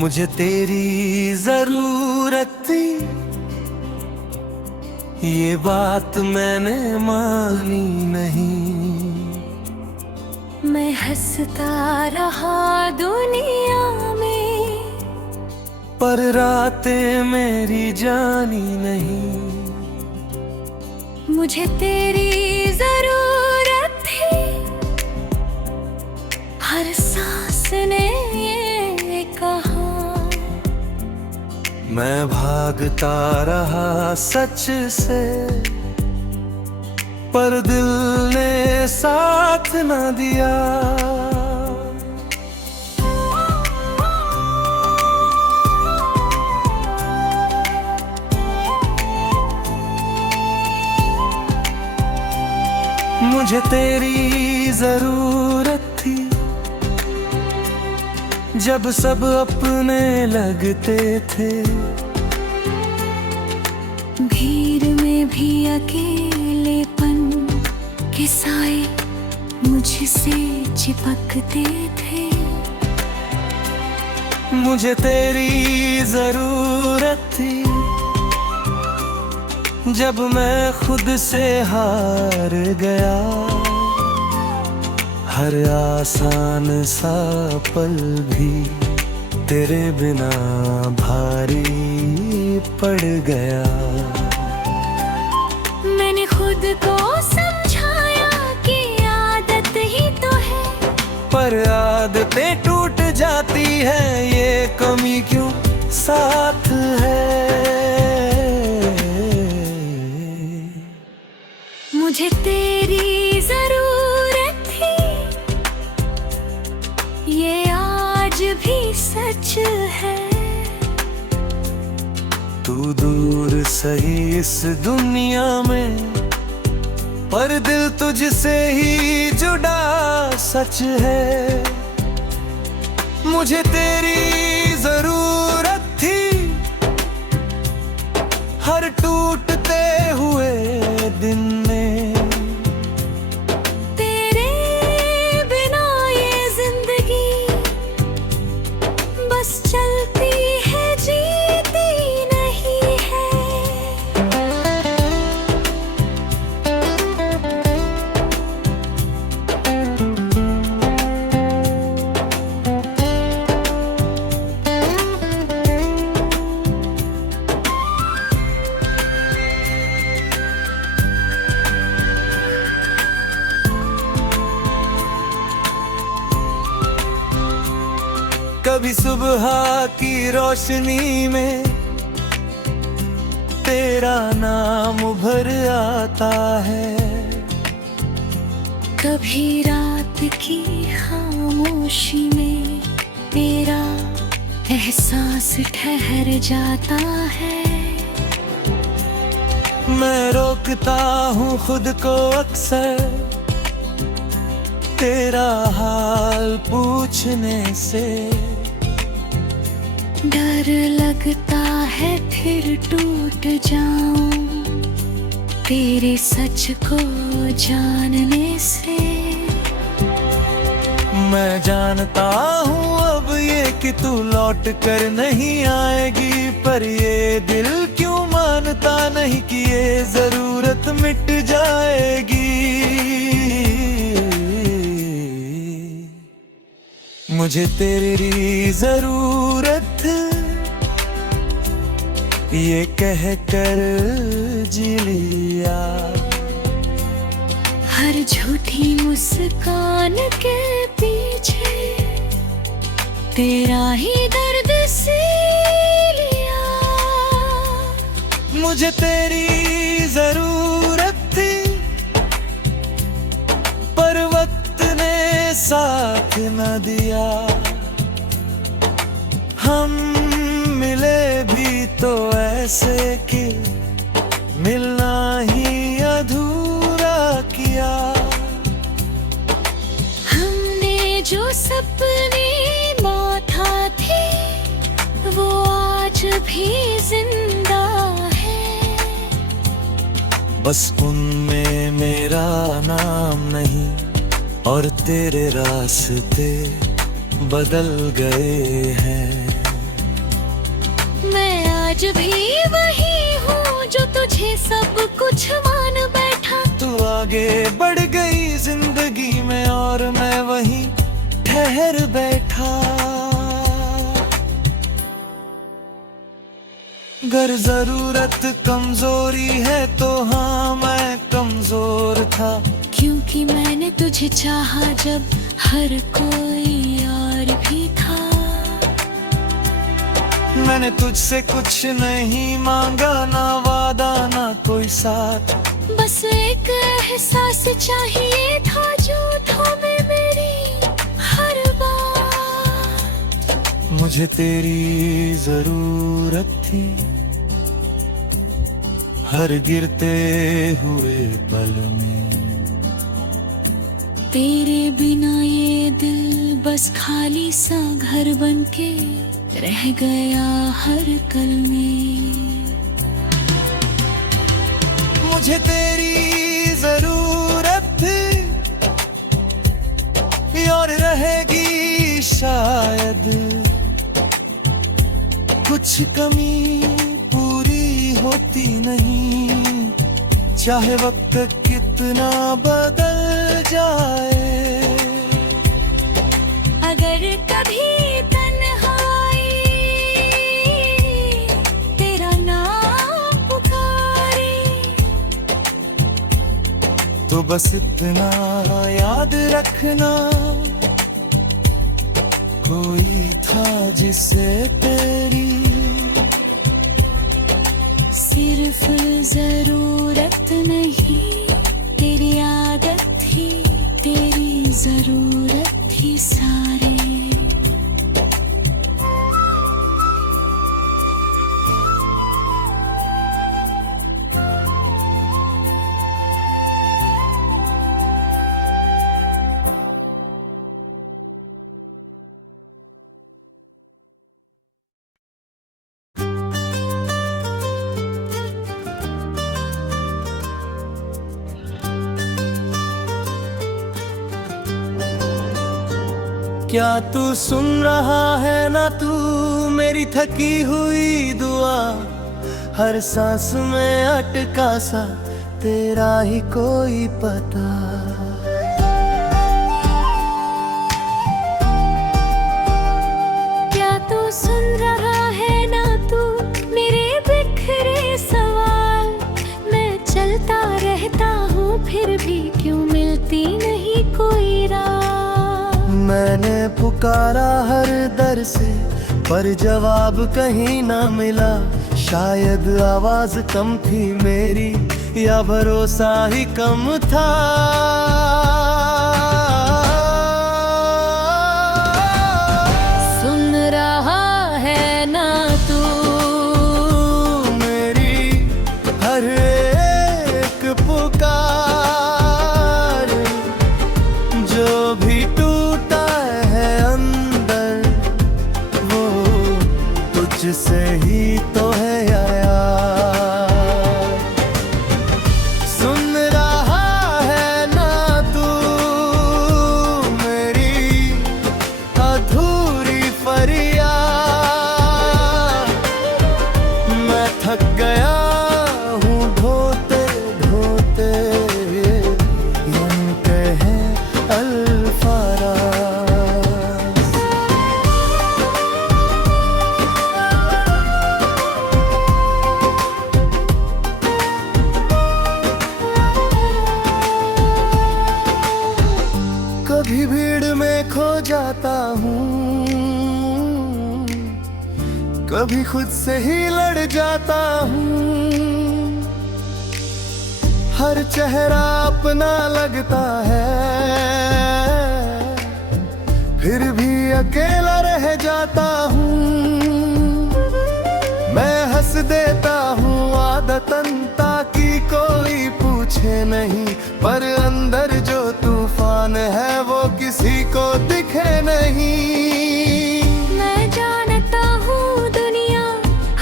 मुझे तेरी जरूरत थी, ये बात मैंने मानी नहीं। मैं हंसता रहा दुनिया में, पर रातें मेरी जानी नहीं। मुझे तेरी जरूरत थी, हर सांस ने ये कहा। मैं भागता रहा सच से, पर दिल ने साथ न दिया। मुझे तेरी जरूरत थी, जब सब अपने लगते थे। भीड़ में भी अकेलेपन के साए मुझसे चिपकते थे। मुझे तेरी जरूरत थी, जब मैं खुद से हार गया। हर आसान सा पल भी तेरे बिना भारी पड़ गया। मैंने खुद को समझाया कि आदत ही तो है, पर आदतें टूट जाती है, ये कमी क्यों साथ है। मुझे तेरी जरूरत थी, ये आज भी सच है। तू दूर सही इस दुनिया में, पर दिल तुझसे ही जुड़ा सच है। मुझे तेरी जरूरत थी, हर टूटते हुए दिन में। तेरे बिना ये जिंदगी बस चलती है, जीती नहीं है। कभी सुबह की रोशनी में तेरा नाम उभर आता है। कभी रात की खामोशी में तेरा एहसास ठहर जाता है। मैं रोकता हूँ खुद को अक्सर तेरा हाल पूछने से। डर लगता है फिर टूट जाऊं तेरे सच को जानने से। मैं जानता हूँ अब ये कि तू लौट कर नहीं आएगी, पर ये दिल क्यों मानता नहीं कि ये जरूरत मिट जाएगी। मुझे तेरी जरूरत ये कह कर जी लिया। हर झूठी मुस्कान के पीछे तेरा ही दर्द सी लिया। मुझे तेरी जरूरत थी, पर वक्त ने साथ न दिया। हम मिले भी तो ऐसे कि मिलना ही अधूरा किया। हमने जो सपने माथा थे वो आज भी जिंदा है। बस उनमें मेरा नाम नहीं और तेरे रास्ते बदल गए हैं। आज भी वही हूँ जो तुझे सब कुछ मान बैठा। तू आगे बढ़ गई जिंदगी में और मैं वहीं ठहर बैठा। अगर जरूरत कमजोरी है तो हाँ मैं कमजोर था, क्योंकि मैंने तुझे चाहा जब हर कोई और भी था। मैंने तुझसे कुछ नहीं मांगा, ना वादा ना कोई साथ, बस एक एहसास चाहिए था झूठों में मेरी हर बात। मुझे तेरी जरूरत थी हर गिरते हुए पल में। तेरे बिना ये दिल बस खाली सा घर बनके रह गया हर कल में। मुझे तेरी जरूरत थी और रहेगी शायद, कुछ कमी पूरी होती नहीं, चाहे वक्त कितना बदल जाए। अगर कभी तन्हाई तेरा नाम पुकारे, तो बस इतना याद रखना, कोई था जिसे तेरी सिर्फ जरूरत नहीं तेरी आदत थी, तेरी जरूरत थी सारे। क्या तू सुन रहा है ना तू मेरी थकी हुई दुआ, हर सांस में अटका सा तेरा ही कोई पता। क्या तू सुन रहा है ना तू मेरे बिखरे सवाल, मैं चलता रहता हूँ फिर भी क्यों मिलती नहीं कोई राह। मैंने पुकारा हर दर से पर जवाब कहीं ना मिला, शायद आवाज कम थी मेरी या भरोसा ही कम था। सुन रहा है ना तू मेरी हर एक पुकार, जो भी टूटा है अंदर वो तुझसे ही तो है यार। सुन रहा है ना तू मेरी अधूरी फरियाद, मैं थक गया हूँ ढोते ढोते ये हैं अल्फाराज। कभी भीड़ में खो जाता हूँ, कभी खुद से ही लड़ जाता हूँ, हर चेहरा अपना लगता है फिर भी अकेला रह जाता हूँ। मैं हंस देता हूँ आदतन ताकि कोई पूछे नहीं, पर अंदर जो तूफान है वो किसी को दिखे नहीं। मैं जानता हूँ दुनिया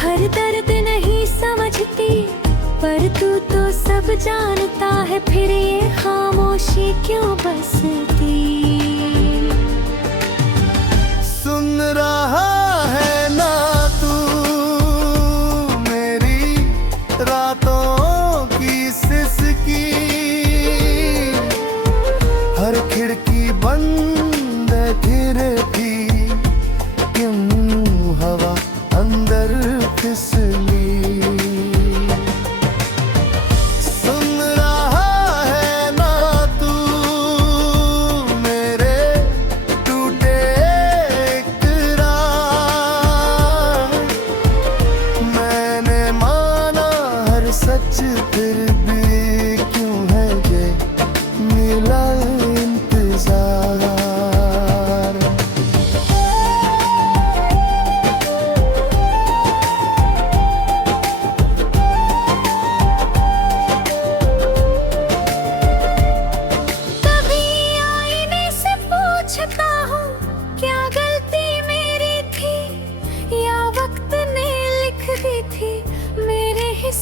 हर दर्द नहीं समझती, पर तू तो सब जानता है फिर ये खामोशी क्यों बसती। सुन रहा है ना तू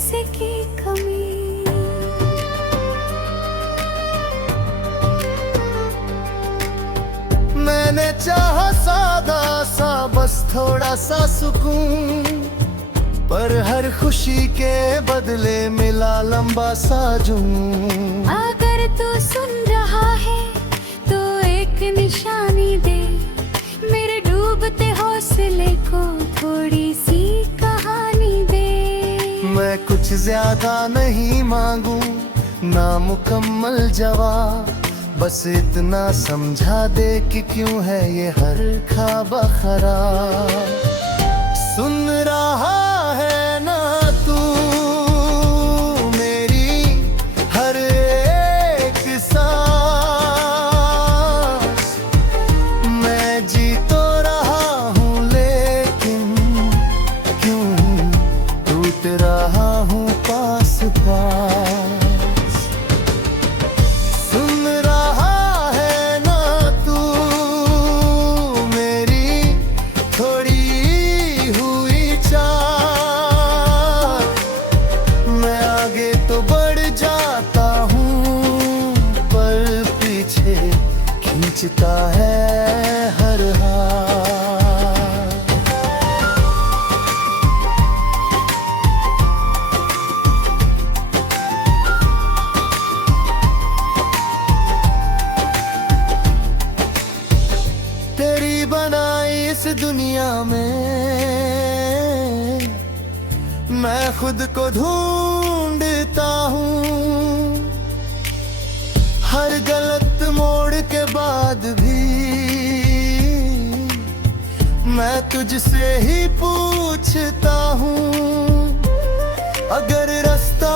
किसी की कमी। मैंने चाहा सादा सा बस थोड़ा सा सुकून, पर हर खुशी के बदले मिला लंबा सा जुनून। अगर तू सुन रहा है तो एक निशानी दे, मेरे डूबते हौसले को थोड़ी सी कहानी दे। मैं कुछ ज्यादा नहीं मांगू, ना मुकम्मल जवाब, बस इतना समझा दे कि क्यों है ये हर ख्वाब खराब। सुन रहा है ना तू मेरी हर एक सांस, मैं जी तो रहा हूँ लेकिन क्यों टूट रहा हूँ पास पास। सुन रहा है ना तू मेरी थोड़ी हुई चाह, मैं आगे तो बढ़ जाता हूँ पर पीछे खींचता है हर हाथ। तेरी बनाई इस दुनिया में मैं खुद को ढूंढता हूँ, हर गलत मोड़ के बाद भी मैं तुझसे ही पूछता हूँ। अगर रास्ता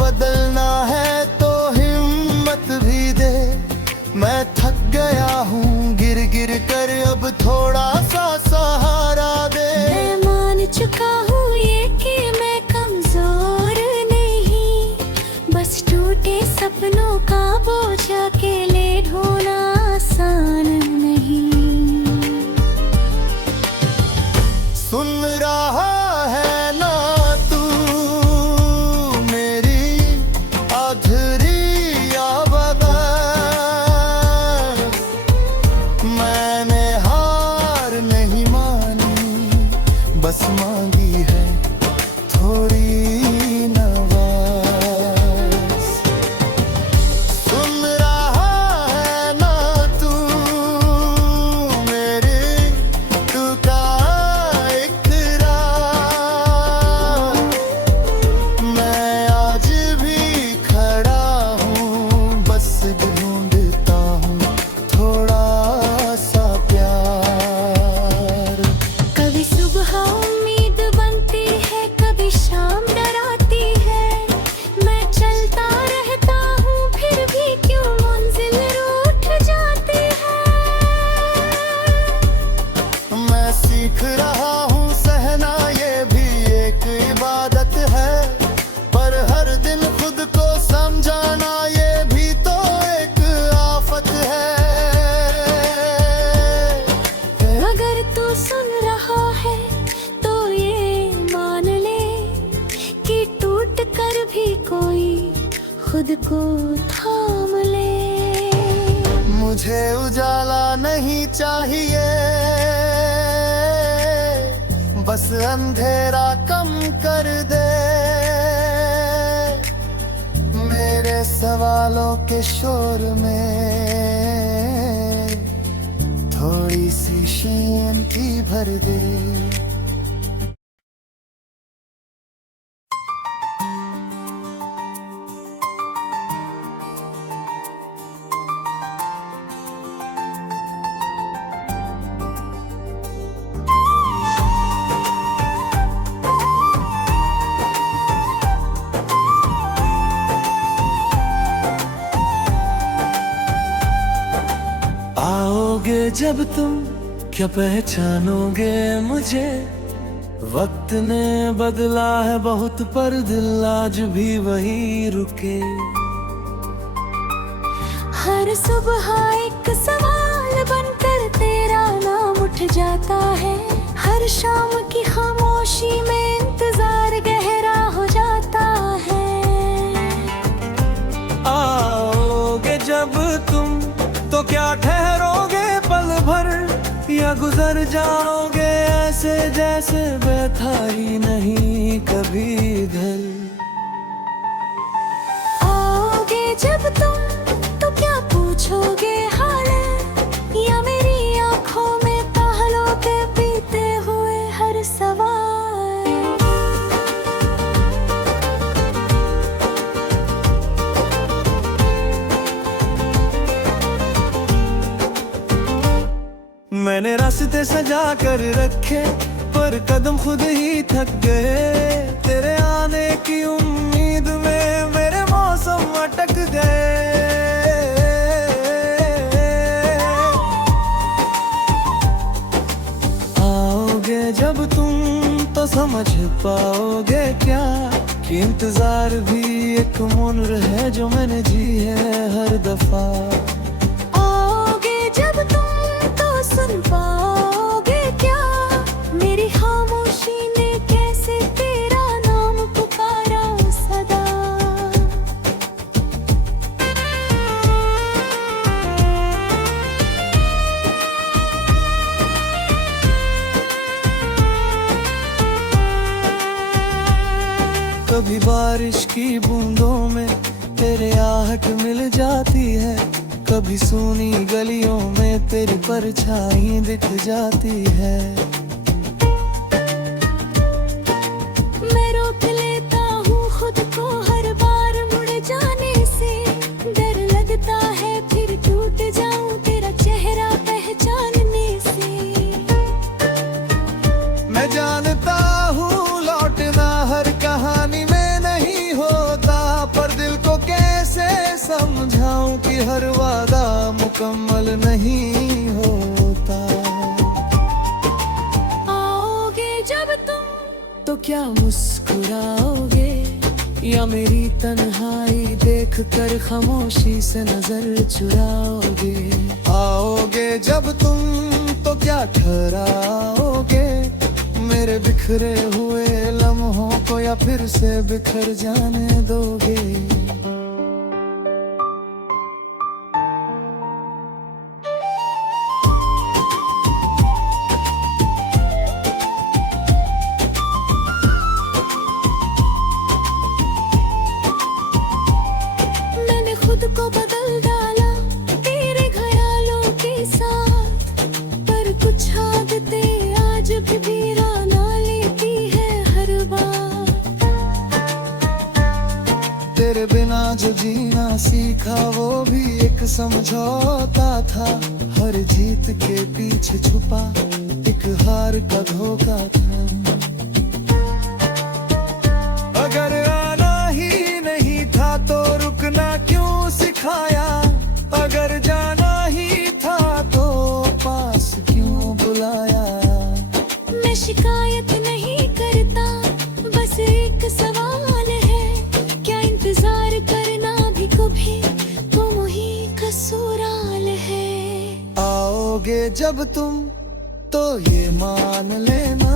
बदलना है तो हिम्मत भी दे, मैं थक गया हूँ गिर गिर कर, अब थोड़ा सा सहारा दे। मैं मान चुका हूँ ये कि मैं कमजोर नहीं, बस टूटे सपनों का बोझ अकेले ढोना आसान नहीं। सुन रहा है ना तू मेरी अधूरी आवाज़, मैंने हार नहीं मानी, बस मांगी है थोड़ी नवाज। सुन रहा है ना तू मेरी तू का इकरार, मैं आज भी खड़ा हूँ बस ढूंढता हूँ थोड़ा सा प्यार। कभी सुबह उम्मीद बनती है, कभी शाम डराती है, मैं चलता रहता हूँ फिर भी क्यों मंजिल रूठ जाती है। मैं सीख रहा हूँ सहना ये भी एक इबादत है, पर हर दिन खुद को समझाना ये भी तो एक आफत है। अगर तू सुन रहा है तो ये मान ले कि टूट कर भी कोई खुद को थाम ले। मुझे उजाला नहीं चाहिए, बस अंधेरा कम कर दे, मेरे सवालों के शोर में थोड़ी सी शांति भर दे। आओगे जब तुम क्या पहचानोगे मुझे, वक्त ने बदला है बहुत पर दिल आज भी वही रुके। हर सुबह एक सवाल बनकर तेरा नाम उठ जाता है, हर शाम की खामोशी में इंतजार गहरा हो जाता गुजर जाओगे ऐसे जैसे बैठा ही नहीं कभी इधर। आओगे जब तुम तो क्या पूछोगे हाल है, या मेरी आंखों में पहलों के पीते हुए हर सवाल। मैंने रास्ते सजा कर रखे पर कदम खुद ही थक गए, तेरे आने की उम्मीद में मेरे मौसम अटक गए। आओगे जब तुम तो समझ पाओगे क्या कि इंतजार भी एक मुनर है जो मैंने जी है हर दफा। आओगे जब तुम तो सुन पाओगे क्या, मेरी खामोशी ने कैसे तेरा नाम पुकारा सदा। कभी बारिश की बूंदों में तेरे आहट मिल जाती है, कभी सूनी गलियों में तेरी परछाई दिख जाती है। मैं रोक लेता हूँ खुद को हर बार मुड़ जाने से, डर लगता है फिर टूट जाऊं तेरा चेहरा पहचानने से। मैं जानता हूँ लौटना हर कहानी में नहीं होता, पर दिल को कैसे समझाऊं कि हर वादा मुकम्मल नहीं होता। आओगे जब तुम तो क्या मुस्कुराओगे या मेरी तन्हाई देख कर खामोशी से नजर चुराओगे। आओगे जब तुम तो क्या ठहराओगे मेरे बिखरे हुए लम्हों को, या फिर से बिखर जाने दोगे। मैंने खुद को बदल डाला तेरे ख्यालों के साथ, पर कुछ आदतें आज भी वीराना लेती है हर बार। तेरे बिना जो जीना सीखा वो भी एक समझौता था, हर जीत के पीछे छुपा एक हार का धोखा था। अगर आना ही नहीं था तो रुकना क्यों सिखाया, अगर जाना ही था तो पास क्यों बुलाया। मैं शिकायत नहीं करता, बस एक सवाल है, क्या इंतजार करना भी कभी तुम ही कसूराल है। आओगे जब तुम तो ये मान लेना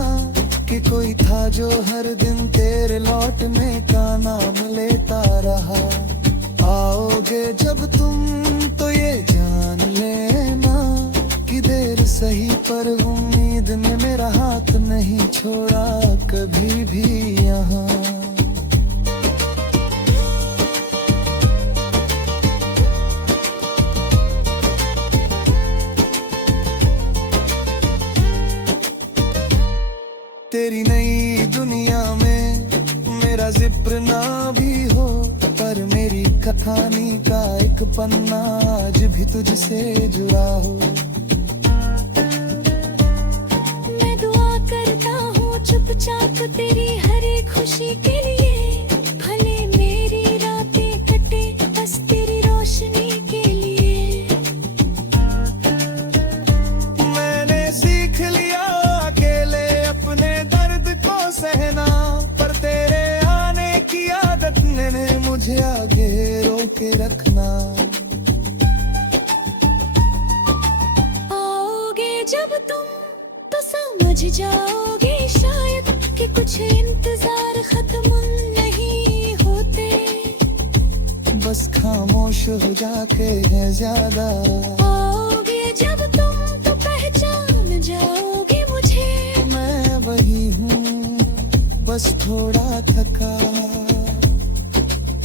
कि कोई था जो हर दिन तेरे लौटने का नाम लेता रहा। आओगे जब तुम तो ये जान लेना कि देर सही पर उम्मीद ने मेरा हाथ नहीं छोड़ा कभी भी यहाँ। तेरी नई दुनिया में मेरा जिक्र ना भी हो, पर मेरी कहानी का एक पन्ना आज भी तुझसे जुड़ा हो। मैं दुआ करता हूँ चुपचाप तेरी हर एक खुशी के लिए, भले मेरी रातें कटे बस तेरी रोशनी के लिए। मैंने सीख लिया अकेले अपने दर्द को सहना, पर तेरे आने की आदत ने मुझे आगे रोके रखना। आओगे जब तुम तो समझ जाओगे शायद कि कुछ इंतजार खत्म नहीं होते, बस खामोश हो जाके है ज्यादा। आओगे जब तुम तो पहचान जा बस थोड़ा थका,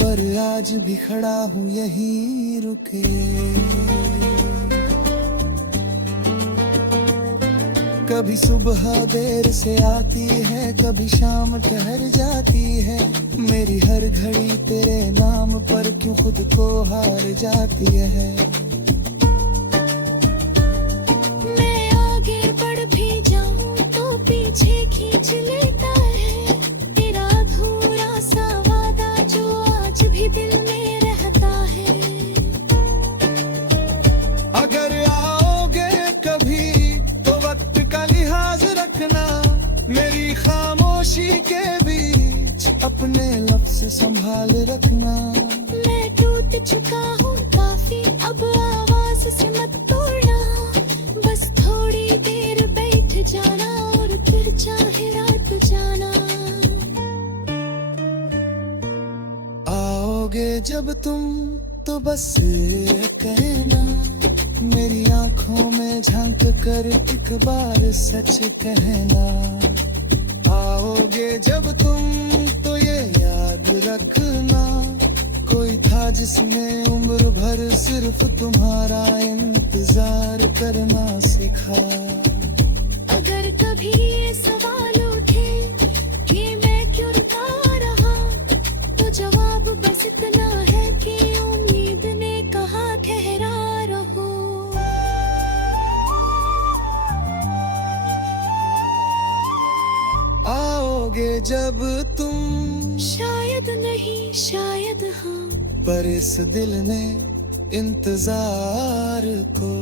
पर आज भी खड़ा हूँ यहीं रुके। कभी सुबह देर से आती है, कभी शाम ठहर जाती है, मेरी हर घड़ी तेरे नाम पर क्यों खुद को हार जाती है। मैं आगे बढ़ भी जाऊं तो पीछे खींच लेता है, तेरा अधूरा सा वादा जो आज भी दिल में रहता है। अगर आओगे कभी तो वक्त का लिहाज रखना, मेरी खामोशी के बीच अपने लफ्ज संभाल रखना। मैं टूट चुका हूँ काफी, अब आवाज से मत तोड़ना, बस थोड़ी देर बैठ जाना और फिर चाहे रात जाना। आओगे जब तुम तो बस ये कहना, मेरी आंखों में झांक कर एक बार सच कहना। आओगे जब तुम तो ये याद रखना, कोई था जिसने उम्र भर सिर्फ तुम्हारा इंतजार करना सीखा। अगर कभी ये सवाल उठे कि मैं क्यों रुका रहा, तो जवाब बस इतना है कि उम्मीद ने कहा ठहरा रहो। आओगे जब तुम, शायद नहीं शायद हाँ, पर इस दिल ने इंतजार को